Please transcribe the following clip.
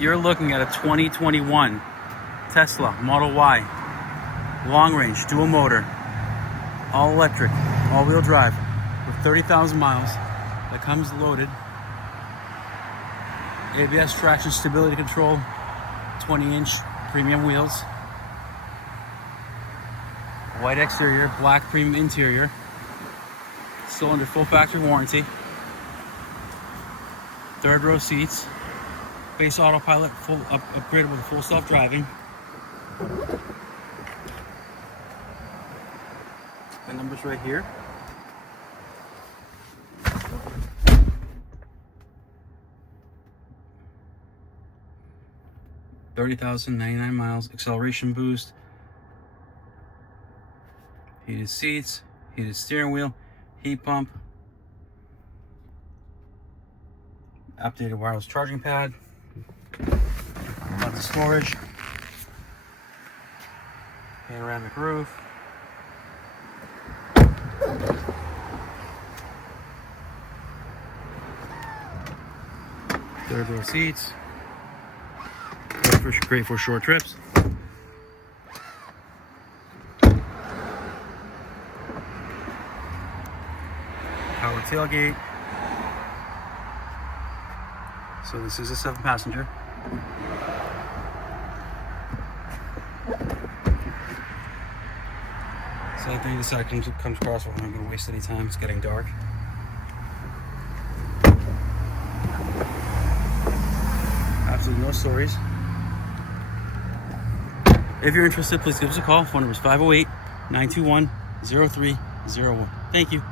You're looking at a 2021 Tesla Model Y. Long range, dual motor, all electric, all wheel drive, with 30,000 miles. That comes loaded. ABS traction stability control, 20-inch premium wheels. White exterior, black premium interior. Still under full factory warranty. Third row seats. Base autopilot, full upgraded with full self-driving. The number's right here. $30,099 miles. Acceleration boost. Heated seats. Heated steering wheel. Heat pump. Updated wireless charging pad. Lots of storage. Panoramic roof. Third row seats. Great for short trips. Power tailgate. So this is a 7-passenger. So I think this side comes across, we're not going to waste any time. It's getting dark. Absolutely no stories. If you're interested, please give us a call. Phone number is 508-921-0301. Thank you.